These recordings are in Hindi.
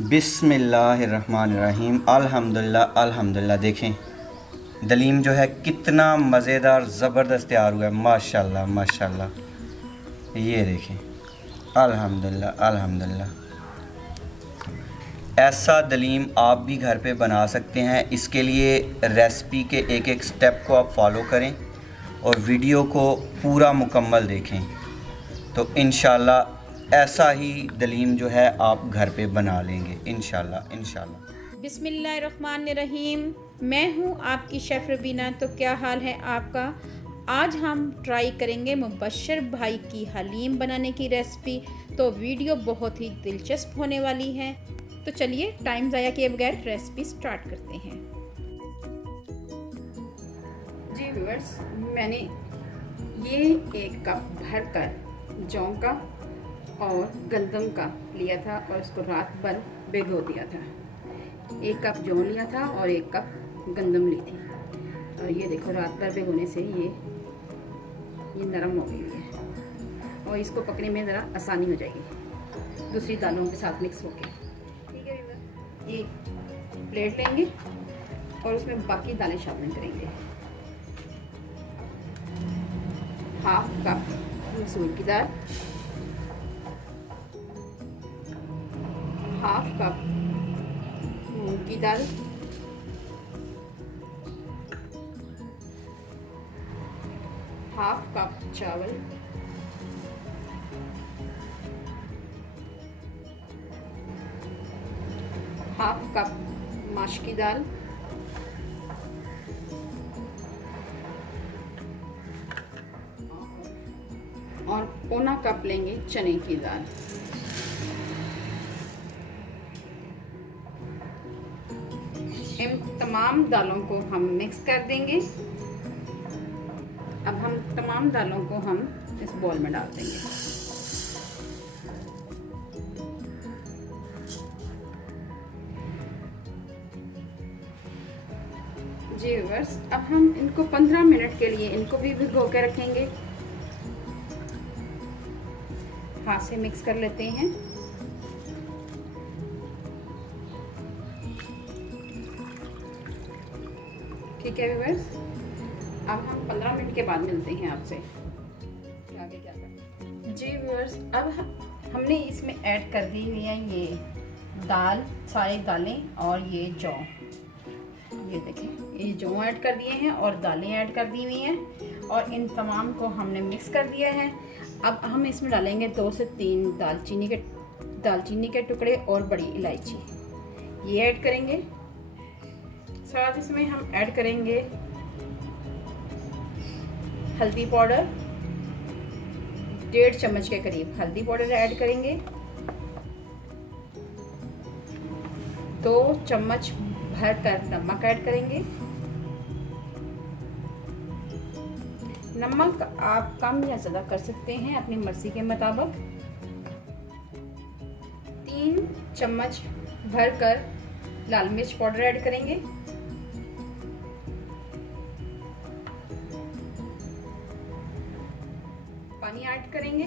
बिस्मिल्लाहिर्रहमानिर्रहीम। अल्हम्दुलिल्लाह अल्हम्दुलिल्लाह। देखें दलीम जो है कितना मज़ेदार ज़बरदस्त तैयार हुआ है। माशाल्लाह माशाल्लाह। ये देखें, अल्हम्दुलिल्लाह अल्हम्दुलिल्लाह। ऐसा दलीम आप भी घर पे बना सकते हैं। इसके लिए रेसिपी के एक एक स्टेप को आप फॉलो करें और वीडियो को पूरा मुकम्मल देखें, तो इंशाल्लाह ऐसा ही दलीम जो है आप घर पे बना लेंगे इंशाल्लाह इंशाल्लाह। बिस्मिल्लाहिर्रहमानिर्रहीम। मैं हूँ आपकी शेफ़ रबीना। तो क्या हाल है आपका? आज हम ट्राई करेंगे मुबश्शिर भाई की हलीम बनाने की रेसिपी। तो वीडियो बहुत ही दिलचस्प होने वाली है। तो चलिए टाइम ज़ाया किए बगैर रेसिपी स्टार्ट करते हैं। जी व्यूअर्स, मैंने ये 1 कप भरकर जौ का और गंदम का लिया था और इसको रात भर भिगो दिया था। 1 कप जौ लिया था और 1 कप गंदम ली थी। और ये देखो, रात भर भिगोने से ये नरम हो गई है और इसको पकने में ज़रा आसानी हो जाएगी दूसरी दालों के साथ मिक्स होके। ठीक है, एक प्लेट लेंगे और उसमें बाकी दालें शामिल करेंगे। 1/2 कप मसूर की दाल, 1/2 कप मूंग की दाल, 1/2 कप चावल, 1/2 कप माश की दाल, और 1/4 कप लेंगे चने की दाल। इन तमाम दालों को हम मिक्स कर देंगे। अब हम तमाम दालों को हम इस बॉल में डाल देंगे। जी व्यूअर्स, अब हम इनको 15 मिनट के लिए इनको भी भिगो के रखेंगे। हाथ से मिक्स कर लेते हैं। ठीक है व्यूअर्स, अब हम 15 मिनट के बाद मिलते हैं आपसे आगे क्या करना। जी व्यूअर्स, अब हमने इसमें ऐड कर दी हुई है ये दाल, सारी दालें और ये जौ। ये देखें, ये जौ ऐड कर दिए हैं और दालें ऐड कर दी हुई हैं और इन तमाम को हमने मिक्स कर दिया है। अब हम इसमें डालेंगे 2 से 3 दालचीनी के टुकड़े और बड़ी इलायची, ये ऐड करेंगे। साथ इसमें हम ऐड करेंगे हल्दी पाउडर, 1.5 चम्मच के करीब हल्दी पाउडर ऐड करेंगे। 2 चम्मच भरकर नमक ऐड करेंगे। नमक आप कम या ज़्यादा कर सकते हैं अपनी मर्जी के मुताबिक। 3 चम्मच भरकर लाल मिर्च पाउडर ऐड करेंगे। पानी ऐड करेंगे।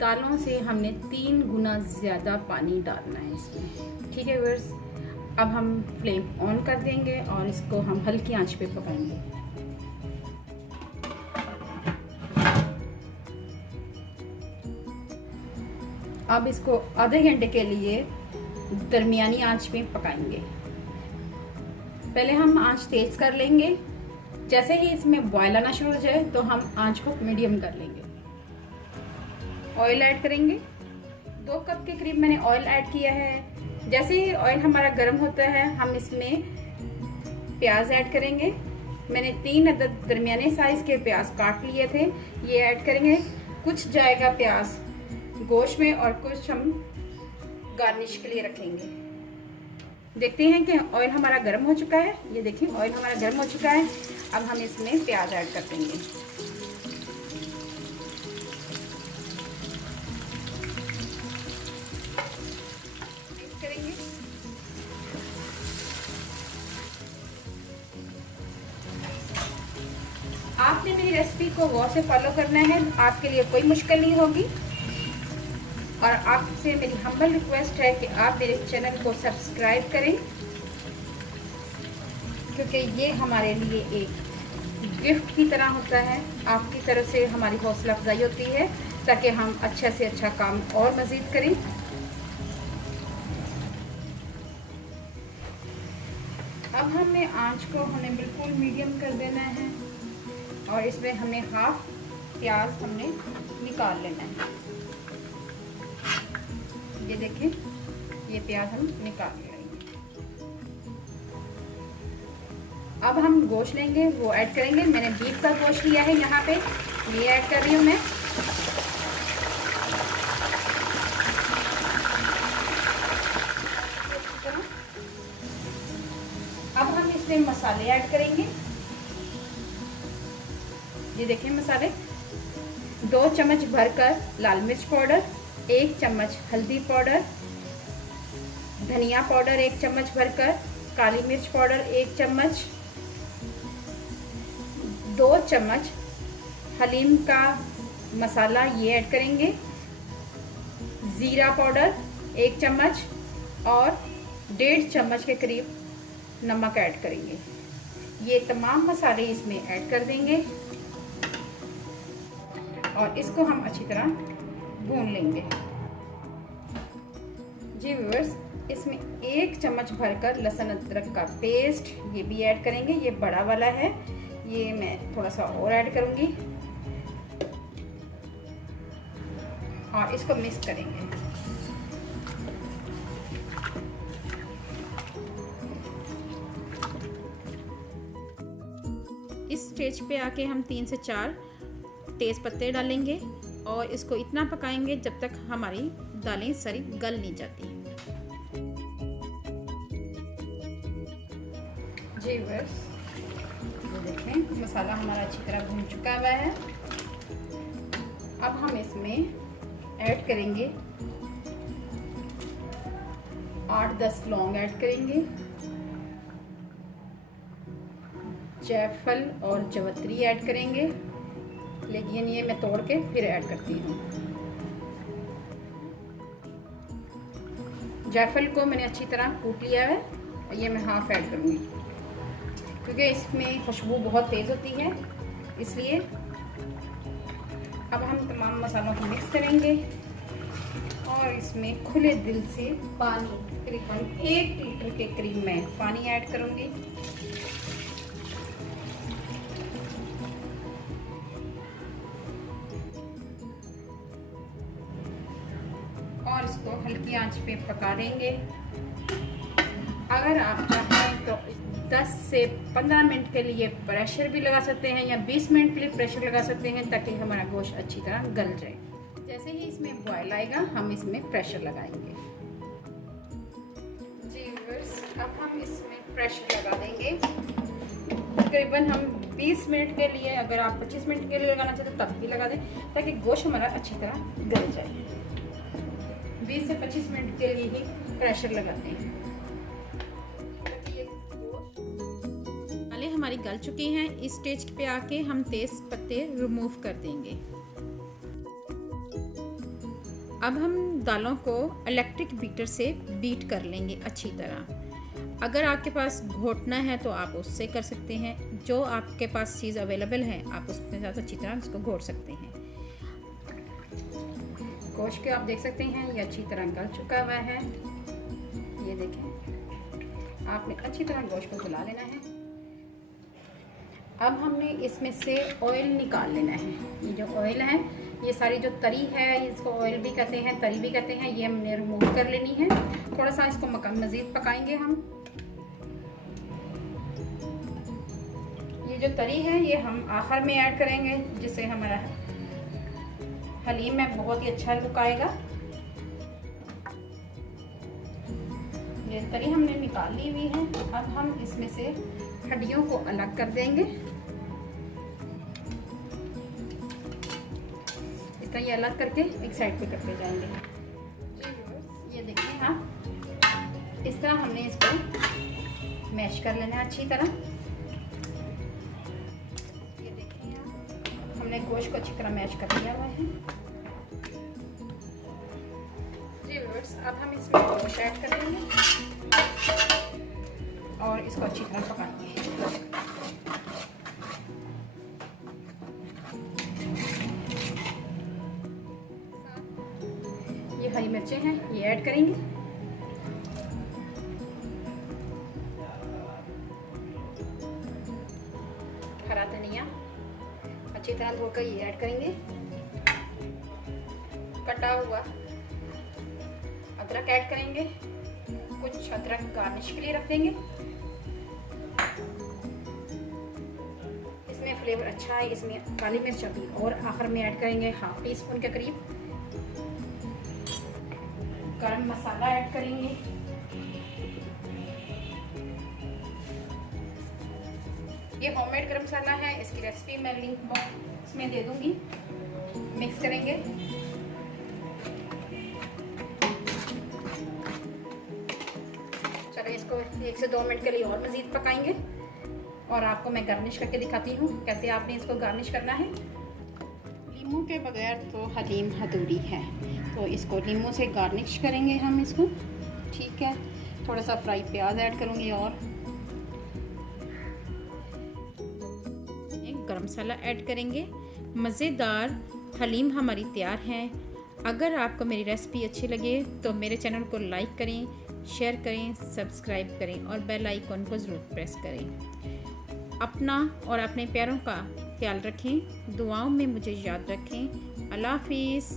दालों से हमने 3 गुना ज़्यादा पानी डालना है इसमें। ठीक है व्यूअर्स, अब हम फ्लेम ऑन कर देंगे और इसको हम हल्की आंच पे पकाएंगे। अब इसको आधे घंटे के लिए दरमियानी आंच पे पकाएंगे। पहले हम आंच तेज कर लेंगे। जैसे ही इसमें बॉयल आना शुरू हो जाए तो हम आंच को मीडियम कर लेंगे। ऑयल ऐड करेंगे। 2 कप के करीब मैंने ऑयल ऐड किया है। जैसे ही ऑयल हमारा गर्म होता है हम इसमें प्याज ऐड करेंगे। मैंने 3 अदद दरमियाने साइज के प्याज काट लिए थे, ये ऐड करेंगे। कुछ जाएगा प्याज गोश्त में और कुछ हम गार्निश के लिए रखेंगे। देखते हैं कि ऑयल हमारा गर्म हो चुका है। ये देखिए, ऑयल हमारा गर्म हो चुका है। अब हम इसमें प्याज ऐड कर देंगे। मिक्स करेंगे। मेरी रेसिपी को गौर से फॉलो करना है, आपके लिए कोई मुश्किल नहीं होगी। और आपसे मेरी हम्बल रिक्वेस्ट है कि आप मेरे चैनल को सब्सक्राइब करें, क्योंकि ये हमारे लिए एक गिफ्ट की तरह होता है। आपकी तरफ से हमारी हौसला अफजाई होती है ताकि हम अच्छा से अच्छा काम और मज़ीद करें। अब हमें आंच को हमें बिल्कुल मीडियम कर देना है और इसमें हमें हाफ प्याज हमने निकाल लेना है। ये देखें, ये प्याज हम निकाल लेंगे। अब हम गोश्त लेंगे, वो ऐड करेंगे। मैंने बीफ का गोश्त लिया है, यहाँ पे ये ऐड कर रही हूँ मैं। अब हम इसमें मसाले ऐड करेंगे। ये देखें मसाले, 2 चम्मच भरकर लाल मिर्च पाउडर, 1 चम्मच हल्दी पाउडर, धनिया पाउडर 1 चम्मच भरकर, काली मिर्च पाउडर 1 चम्मच, 2 चम्मच हलीम का मसाला ये ऐड करेंगे, ज़ीरा पाउडर 1 चम्मच और 1.5 चम्मच के करीब नमक ऐड करेंगे। ये तमाम मसाले इसमें ऐड कर देंगे और इसको हम अच्छी तरह भून लेंगे। जी व्यूअर्स, इसमें 1 चम्मच भरकर लहसुन अदरक का पेस्ट ये भी ऐड करेंगे। ये बड़ा वाला है, ये मैं थोड़ा सा और ऐड करूंगी और इसको मिक्स करेंगे। इस स्टेज पे आके हम 3 से 4 तेज पत्ते डालेंगे और इसको इतना पकाएंगे जब तक हमारी दालें सारी गल नहीं जाती। जी बस देखें, मसाला हमारा अच्छी तरह भून चुका हुआ है। अब हम इसमें ऐड करेंगे 8-10 लौंग ऐड करेंगे, जायफल और जवत्री ऐड करेंगे, लेकिन ये मैं तोड़ के फिर ऐड करती हूँ। जायफल को मैंने अच्छी तरह कूट लिया है, ये मैं हाफ ऐड करूँगी क्योंकि इसमें खुशबू बहुत तेज़ होती है, इसलिए। अब हम तमाम मसालों को मिक्स करेंगे और इसमें खुले दिल से पानी, तकरीबन 1 लीटर के करीब मैं पानी ऐड करूँगी। और इसको हल्की आंच पे पका लेंगे। अगर आप चाहें तो 10 से 15 मिनट के लिए प्रेशर भी लगा सकते हैं या 20 मिनट के लिए प्रेशर लगा सकते हैं ताकि हमारा गोश्त अच्छी तरह गल जाए। जैसे ही इसमें बॉयल आएगा हम इसमें प्रेशर लगाएंगे। जी व्यूअर्स, अब हम इसमें प्रेशर लगा देंगे। तकरीबन हम 20 मिनट के लिए, अगर आप 25 मिनट के लिए लगाना चाहते हैं तब भी लगा दें ताकि गोश्त हमारा अच्छी तरह गल जाए। 20 से 25 मिनट के लिए ही प्रेशर लगाते हैं। हमारी गल चुकी हैं। इस स्टेज पे आके हम तेज पत्ते रिमूव कर देंगे। अब हम दालों को इलेक्ट्रिक बीटर से बीट कर लेंगे अच्छी तरह। अगर आपके पास घोटना है तो आप उससे कर सकते हैं, जो आपके पास चीज़ अवेलेबल है आप उसके साथ अच्छी तरह इसको घोट सकते हैं। गोश्त के आप देख सकते हैं ये अच्छी तरह गल चुका हुआ है। ये देखें, आपने अच्छी तरह गोश्त को गला लेना है। अब हमने इसमें से ऑयल निकाल लेना है। ये जो ऑयल है, ये सारी जो तरी है, इसको ऑयल भी कहते हैं, तरी भी कहते हैं, ये हमने रिमूव कर लेनी है। थोड़ा सा इसको मज़ीद पकाएंगे हम। ये जो तरी है ये हम आखिर में ऐड करेंगे, जिससे हमारा हलीम में बहुत ही अच्छा लुक आएगा। ये तरी हमने निकाल ली हुई है। अब हम इसमें से हड्डियों को अलग कर देंगे। इसका ये अलग करके एक साइड पे करते जाएंगे। ये देखिए, हाँ इस तरह हमने इसको मैश कर लेना है अच्छी तरह। ये देखिए आप, हमने गोश्त को अच्छी तरह मैश कर लिया हुआ है। जी व्यूअर्स, अब हम इसमें गोश्त ऐड करेंगे और इसको अच्छी तरह पकाएंगे। ये हरी मिर्चें हैं, ये ऐड करेंगे। हरा धनिया अच्छी तरह धोकर ये ऐड करेंगे। कटा हुआ अदरक ऐड करेंगे। कुछ अदरक गार्निश के लिए रख देंगे, इसमें फ्लेवर अच्छा है। इसमें काली मिर्च अभी और आखिर में ऐड करेंगे 1/2 टीस्पून के करीब। गरम मसाला ऐड करेंगे। ये होममेड गरम मसाला है, इसकी रेसिपी मैं लिंक बॉक्स में दे दूंगी। मिक्स करेंगे। चलो इसको 1 से 2 मिनट के लिए और मज़ीद पकाएंगे और आपको मैं गार्निश करके दिखाती हूँ कैसे आपने इसको गार्निश करना है। नींबू के बगैर तो हलीम अधूरी है, तो इसको नींबू से गार्निश करेंगे हम इसको। ठीक है, थोड़ा सा फ्राई प्याज ऐड करूँगी और एक गरम मसाला ऐड करेंगे। मज़ेदार हलीम हमारी तैयार है। अगर आपको मेरी रेसिपी अच्छी लगे तो मेरे चैनल को लाइक करें, शेयर करें, सब्सक्राइब करें और बेल आइकन को ज़रूर प्रेस करें। अपना और अपने प्यारों का ख्याल रखें, दुआओं में मुझे याद रखें। अल्लाह हाफिज़।